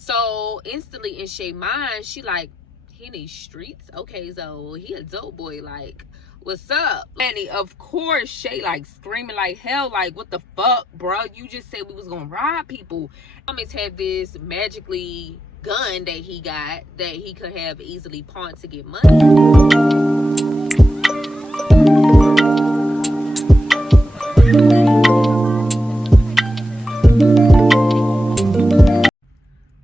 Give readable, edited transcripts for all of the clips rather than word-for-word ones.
So instantly in Shay's mind, she like, he in these streets? Okay, so he a dope boy, like, what's up? And of course, Shay like screaming like hell, like, what the fuck, bro? You just said we was gonna rob people. Thomas had this magically gun that he got that he could have easily pawned to get money.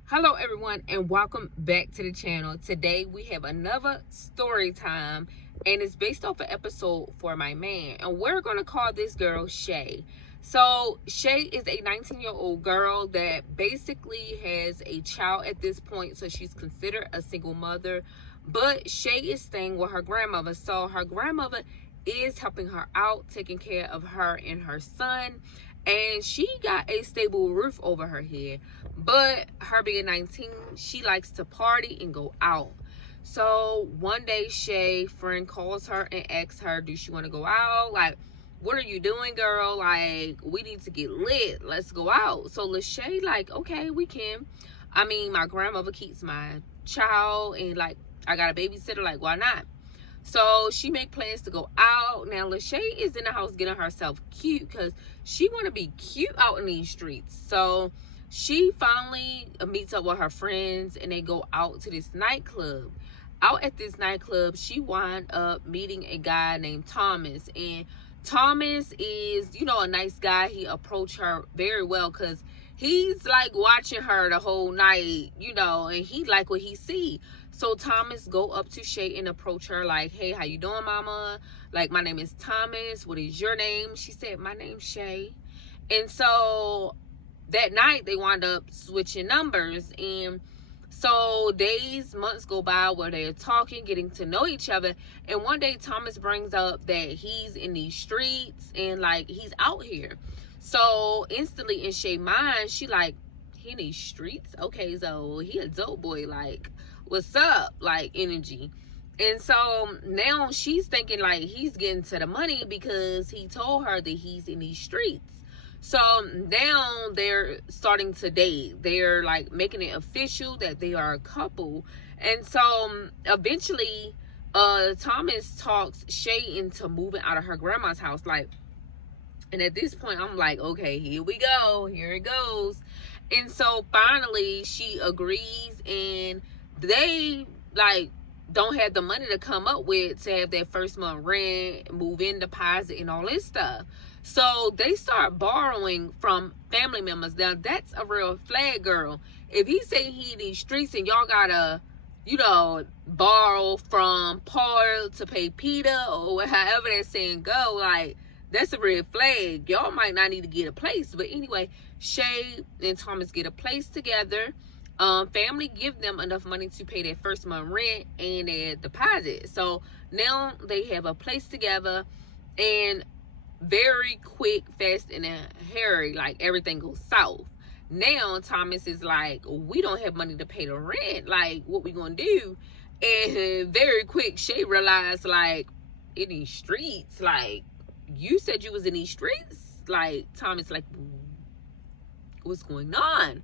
Hello everyone and welcome back to the channel. Today we have another story time and it's based off an episode For My Man, and we're going to call this girl Shay. So Shay is a 19-year-old girl that basically has a child at this point, so she's considered a single mother, but Shay is staying with her grandmother. So her grandmother is helping her out, taking care of her and her son, and she got a stable roof over her head. But her being 19, she likes to party and go out. So one day Shay friend calls her and asks her, do she want to go out? Like, what are you doing, girl? Like, we need to get lit, let's go out. So Lachey like, okay, we can. I mean, my grandmother keeps my child and like I got a babysitter, like why not? So she make plans to go out. Now Lachey is in the house getting herself cute because she want to be cute out in these streets. So she finally meets up with her friends and they go out to this nightclub. Out at this nightclub, she wind up meeting a guy named Thomas. And Thomas is, you know, a nice guy. He approached her very well because he's like watching her the whole night, you know, and he like what he see. So Thomas go up to Shay and approach her like, hey, how you doing, mama? Like, my name is Thomas. What is your name? She said, my name's Shay. And so that night they wind up switching numbers. And so days, months go by where they're talking, getting to know each other. And one day Thomas brings up that he's in these streets and like he's out here. So instantly in Shay's mind, she like, he in these streets? Okay, so he a dope boy, like, what's up, like, energy. And so now she's thinking like he's getting to the money because he told her that he's in these streets. So now they're starting to date. They're like making it official that they are a couple. And so eventually Thomas talks Shay into moving out of her grandma's house. Like, and at this point I'm like, okay, here we go, here it goes. And so finally she agrees, and they like don't have the money to come up with to have that first month rent, move in deposit, and all this stuff. So they start borrowing from family members. Now that's a real flag, girl. If he say he in these streets and y'all gotta, you know, borrow from Paul to pay Peter or however that saying go, like, that's a red flag. Y'all might not need to get a place. But anyway, Shay and Thomas get a place together. Family give them enough money to pay their first month rent and their deposit. So now they have a place together, and very quick, fast, and a hurry, like everything goes south. Now Thomas is like, we don't have money to pay the rent. Like, what we gonna do? And very quick, Shay realized, like, in these streets, like, you said you was in these streets. Like, Thomas like, what's going on?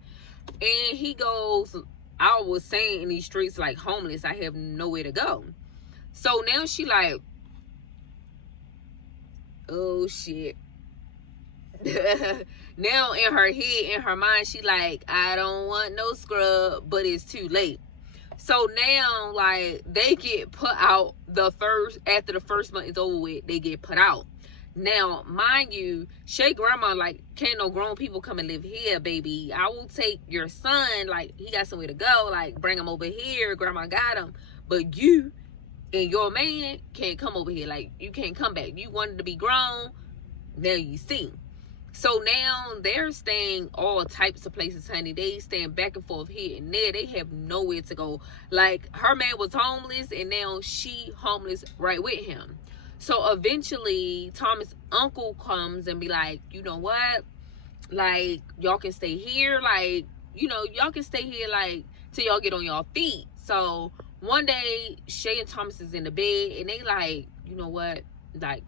And he goes, I was saying in these streets, like, homeless, I have nowhere to go. So now she like, oh shit. Now in her head, in her mind, she like, I don't want no scrub, but it's too late. So now like they get put out after the first month is over with, they get put out. Now, mind you, Shay grandma like, can't no grown people come and live here, baby. I will take your son, like, he got somewhere to go, like, bring him over here, grandma got him. But you and your man can't come over here, like, you can't come back. You wanted to be grown, now you see. So now they're staying all types of places, honey. They staying back and forth here and there. They have nowhere to go. Like, her man was homeless and now she homeless right with him. So eventually Thomas' uncle comes and be like, you know what? Like, y'all can stay here. Like, you know, y'all can stay here, like, till y'all get on y'all feet. So one day, Shay and Thomas is in the bed and they like, you know what? Like,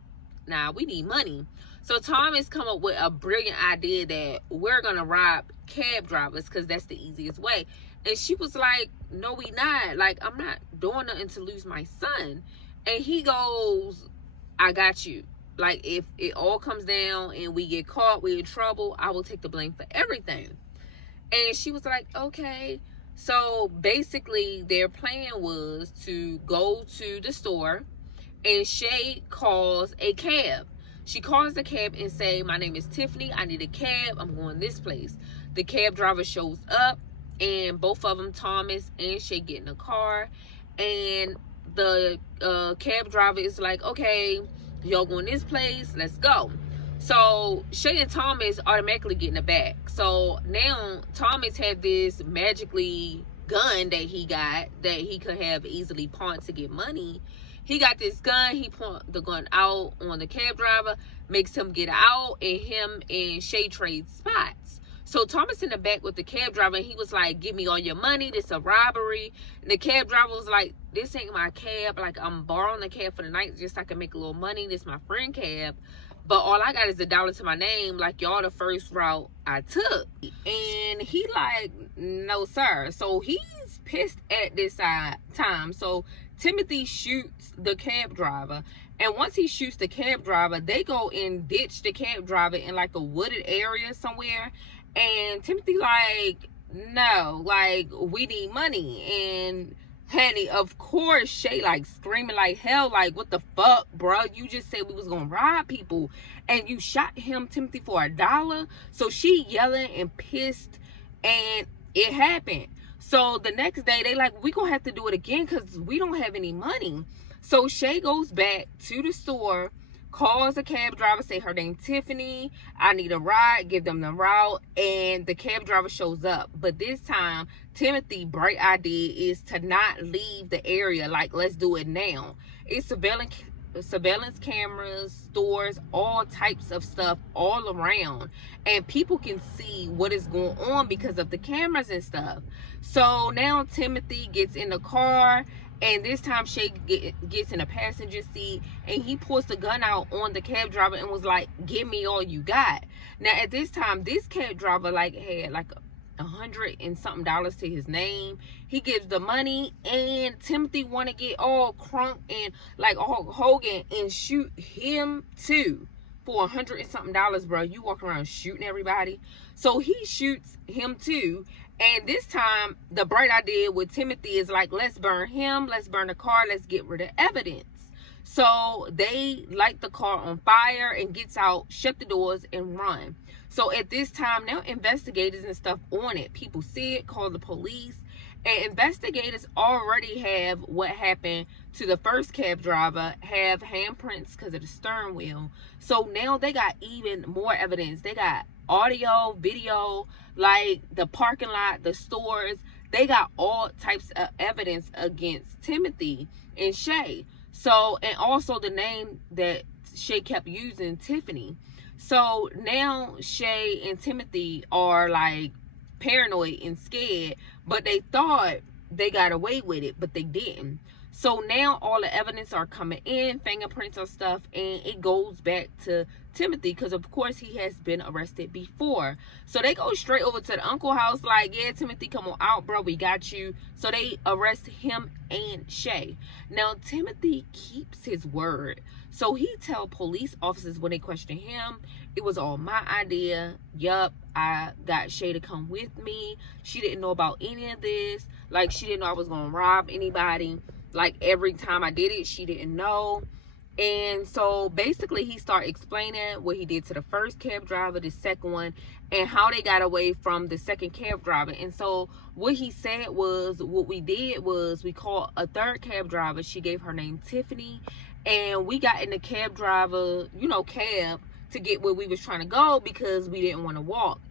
nah, we need money. So Thomas come up with a brilliant idea that we're going to rob cab drivers because that's the easiest way. And she was like, no, we not. Like, I'm not doing nothing to lose my son. And he goes, I got you. Like, if it all comes down and we get caught, we're in trouble, I will take the blame for everything. And she was like, okay. So basically their plan was to go to the store, and Shay calls a cab. She calls the cab and say, my name is Tiffany, I need a cab, I'm going this place. The cab driver shows up, and both of them, Thomas and Shay, get in the car, and the cab driver is like, okay, y'all going this place, let's go. So Shay and Thomas automatically get in the back. So now Thomas had this magically gun that he got that he could have easily pawned to get money. He got this gun, he point the gun out on the cab driver, makes him get out, and him and Shay trade spots. So Thomas in the back with the cab driver, and he was like, give me all your money, this a robbery. And the cab driver was like, this ain't my cab, like, I'm borrowing the cab for the night just so I can make a little money, this my friend cab, but all I got is $1 to my name, like, y'all the first route I took. And he like, no sir. So he's pissed at this time. So Timothy shoots the cab driver, and once he shoots the cab driver, they go and ditch the cab driver in like a wooded area somewhere. And Timothy like, no, like, we need money. And honey, of course, Shay like screaming like hell, like, what the fuck, bro? You just said we was gonna rob people, and you shot him, Timothy, for $1. So she yelling and pissed, and it happened. So the next day, they like, we gonna have to do it again because we don't have any money. So Shay goes back to the store, calls the cab driver, say her name Tiffany, I need a ride, give them the route, and the cab driver shows up. But this time, Timothy, bright idea is to not leave the area, like, let's do it now. It's surveillance cameras, stores, all types of stuff all around, and people can see what is going on because of the cameras and stuff. So now Timothy gets in the car, and this time Shay gets in a passenger seat, and he pulls the gun out on the cab driver and was like, give me all you got. Now at this time, this cab driver like had like $100 and something to his name. He gives the money, and Timothy want to get all crunk and like Hulk Hogan and shoot him too for $100 and something, bro. You walk around shooting everybody. So he shoots him too. And this time, the bright idea with Timothy is like, let's burn him, let's burn the car, let's get rid of evidence. So they light the car on fire and gets out, shut the doors, and run. So at this time, now investigators and stuff on it. People see it, call the police. And investigators already have what happened to the first cab driver, have handprints because of the steering wheel. So now they got even more evidence. They got audio, video, like the parking lot, the stores. They got all types of evidence against Timothy and Shay. So, and also the name that Shay kept using, Tiffany. So now Shay and Timothy are like paranoid and scared, but they thought they got away with it, but they didn't. So now all the evidence are coming in, fingerprints or stuff, and it goes back to Timothy because of course he has been arrested before. So they go straight over to the uncle house like, yeah, Timothy, come on out, bro, we got you. So they arrest him and Shay. Now Timothy keeps his word. So he tell police officers when they question him, it was all my idea. Yup, I got Shay to come with me. She didn't know about any of this. Like, she didn't know I was gonna rob anybody. Like, every time I did it, she didn't know. And so basically he started explaining what he did to the first cab driver, the second one, and how they got away from the second cab driver. And so what he said was, what we did was we called a third cab driver. She gave her name Tiffany, and we got in the cab driver, you know, cab to get where we was trying to go because we didn't want to walk.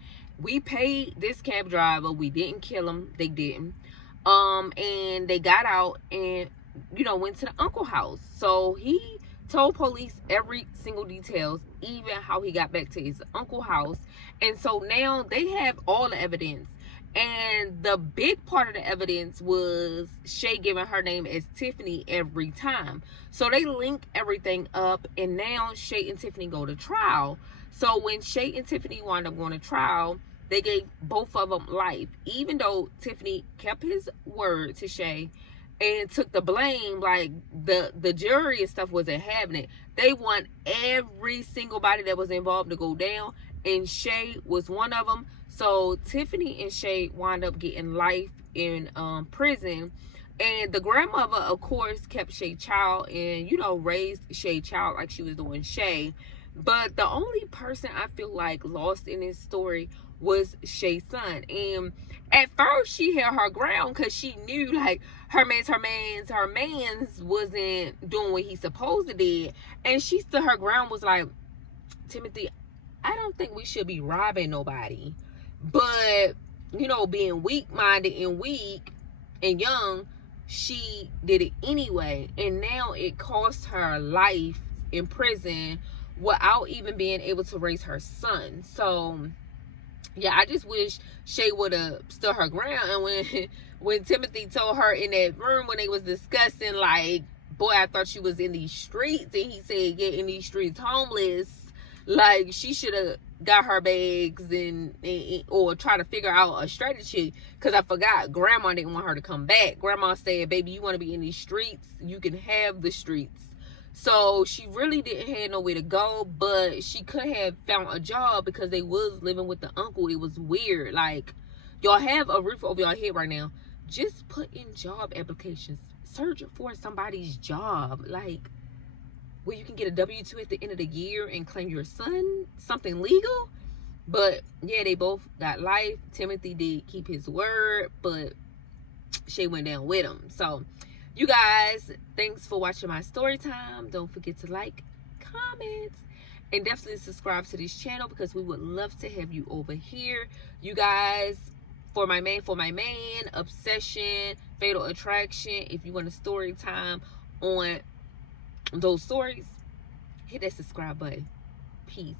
We paid this cab driver. We didn't kill him. They didn't. And they got out and, you know, went to the uncle house. So he told police every single details, even how he got back to his uncle house. And so now they have all the evidence. And the big part of the evidence was Shay giving her name as Tiffany every time. So they link everything up, and now Shay and Tiffany go to trial. So when Shay and Tiffany wind up going to trial, They gave both of them life, even though Tiffany kept his word to Shay and took the blame. Like the jury and stuff wasn't having it. They want every single body that was involved to go down, and Shay was one of them. So Tiffany and Shay wound up getting life in prison. And the grandmother, of course, kept Shay child and, you know, raised Shay child like she was doing Shay. But the only person I feel like lost in this story was Shay's son. And at first she held her ground because she knew, like, her mans wasn't doing what he's supposed to do. And she stood her ground, was like, Timothy, I don't think we should be robbing nobody. But, you know, being weak-minded and weak and young, she did it anyway. And now it cost her life in prison without even being able to raise her son. So yeah, I just wish Shay would have stood her ground. And when Timothy told her in that room when they was discussing, like, boy, I thought she was in these streets, and he said, yeah, in these streets, homeless, like, she should have got her bags and or try to figure out a strategy. Because I forgot, grandma didn't want her to come back. Grandma said, baby, you want to be in these streets, you can have the streets. So she really didn't have nowhere to go, but she could have found a job because they was living with the uncle. It was weird. Like, y'all have a roof over your head right now. Just put in job applications. Search for somebody's job. Like, where you can get a W-2 at the end of the year and claim your son, something legal. But yeah, they both got life. Timothy did keep his word, but Shay went down with him. So you guys, thanks for watching my story time. Don't forget to like, comment, and definitely subscribe to this channel because we would love to have you over here. You guys, for my man, Obsession, Fatal Attraction, if you want a story time on those stories, hit that subscribe button. Peace.